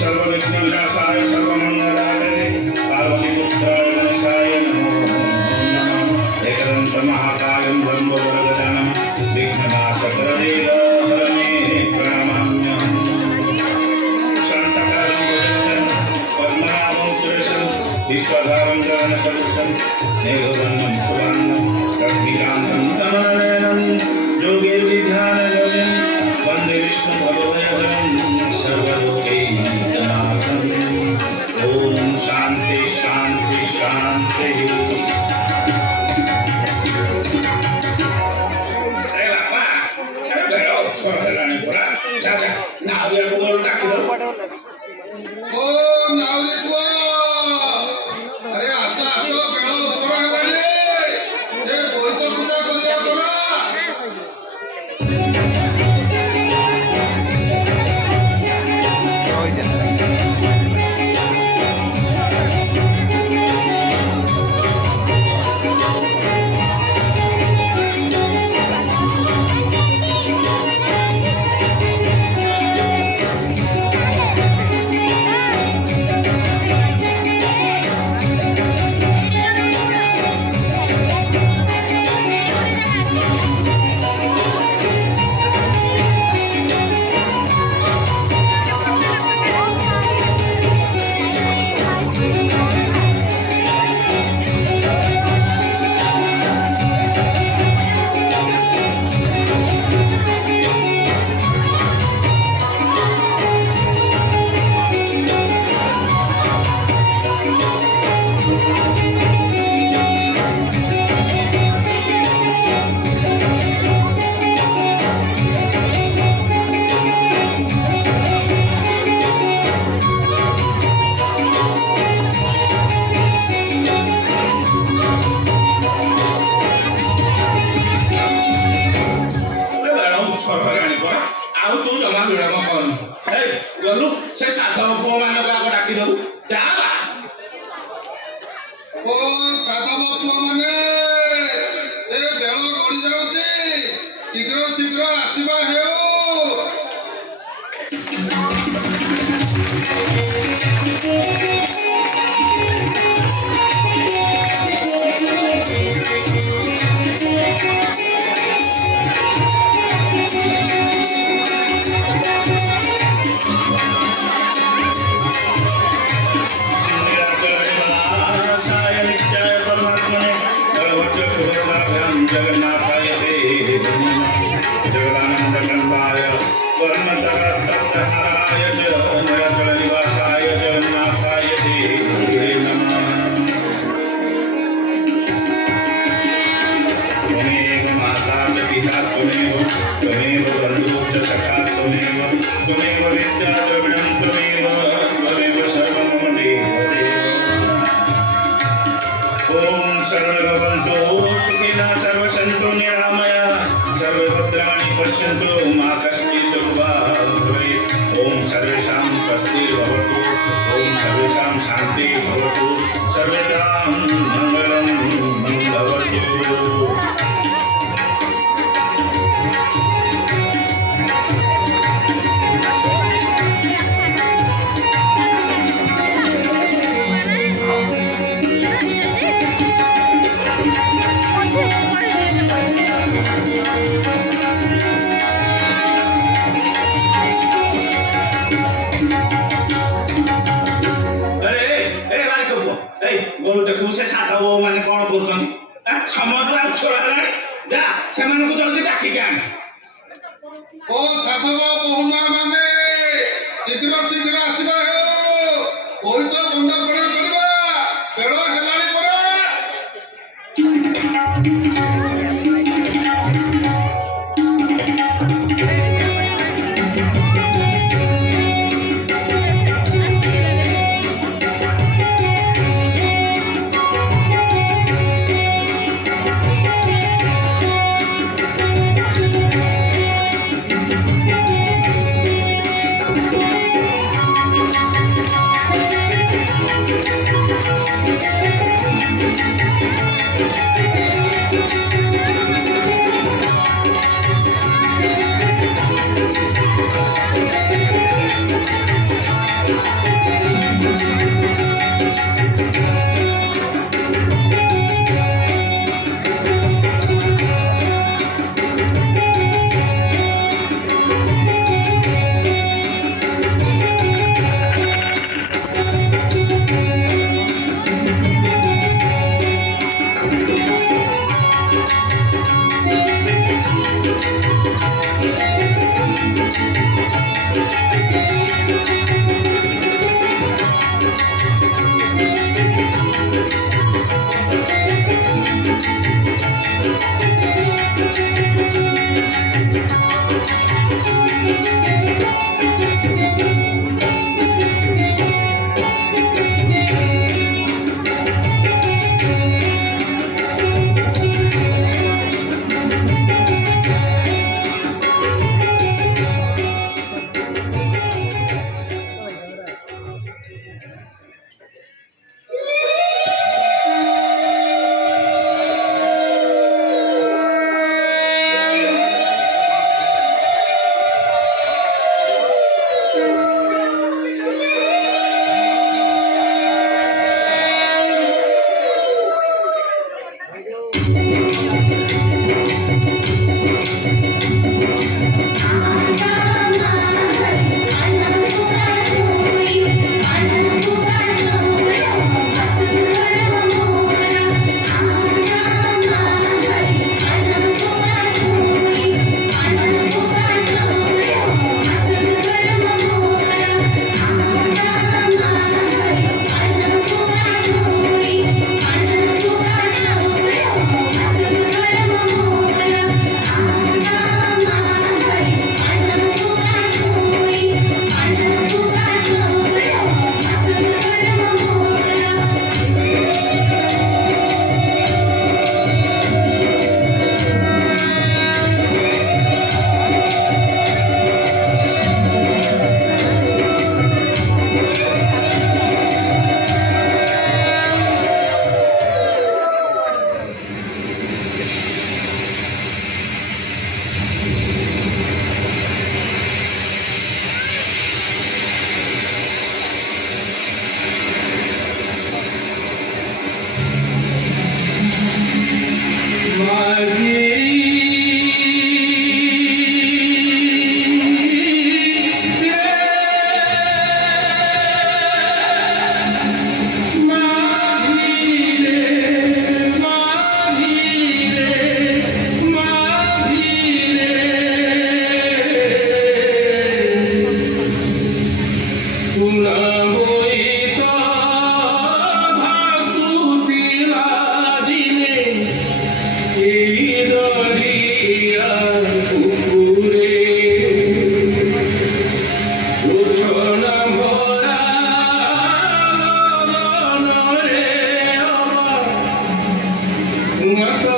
सर्वविघ्नविनाशाय सर्वमंगलाय पार्वतीपुत्राय गणेशाय नमो नमः। एकदन्तमहाकायं ब्रह्मवरदनं विघ्ननाशकरदेवहरणे प्रणमाम्यहम्। शान्तकारं भुजङ्गं पद्मनाभं सुरेशं विश्वधारं गगनसदृशं मेघवर्णं शुभाङ्गं रश्मिकान्तं कमलनयनं योगिर्विद्यानगम्यं वन्दे विष्णुभवभयहरं सर्वलोकैकनाथं। ॐ शान्ति शान्ति शान्तिः। से साधव पुओ मानक डाकी दबु जा ओ साधव पुओ माने ए बेळ गडी जाउची शीघ्र शीघ्र आसीबा हेउ। जगन्नाथाय जगदानंदकंदाय वर्णतरतरहाराय निराचलनिवासाय जगन्नाथाय नमः। त्वमेव माता च पिता त्वमेव बन्धुः च सखा त्वमेव विद्या द्रविणं त्वमेव सर्वं मम देवदेव। ॐ सर्वभवन्तु सुखिनः सर्वसन्तु निरामया सर्वभद्राणि पश्यन्तु मा कश्चित् दुःखभाग् भवेत्। ॐ सर्वेषां स्वस्तिर् भवतु। ॐ सर्वेषां शान्तिः भवतु। सर्वेषां मङ्गलं भवतु। गोरु देखु से साधव माने कोन करछन समग्र छोरा हलानी जा सेमान को जल्दी डाकी के आने। ओ साधव बहुमा माने शीघ्र शीघ्र आसीबा हो कोई तो बंदा पड़ा करबा पेड़ हलानी पड़ा। Uma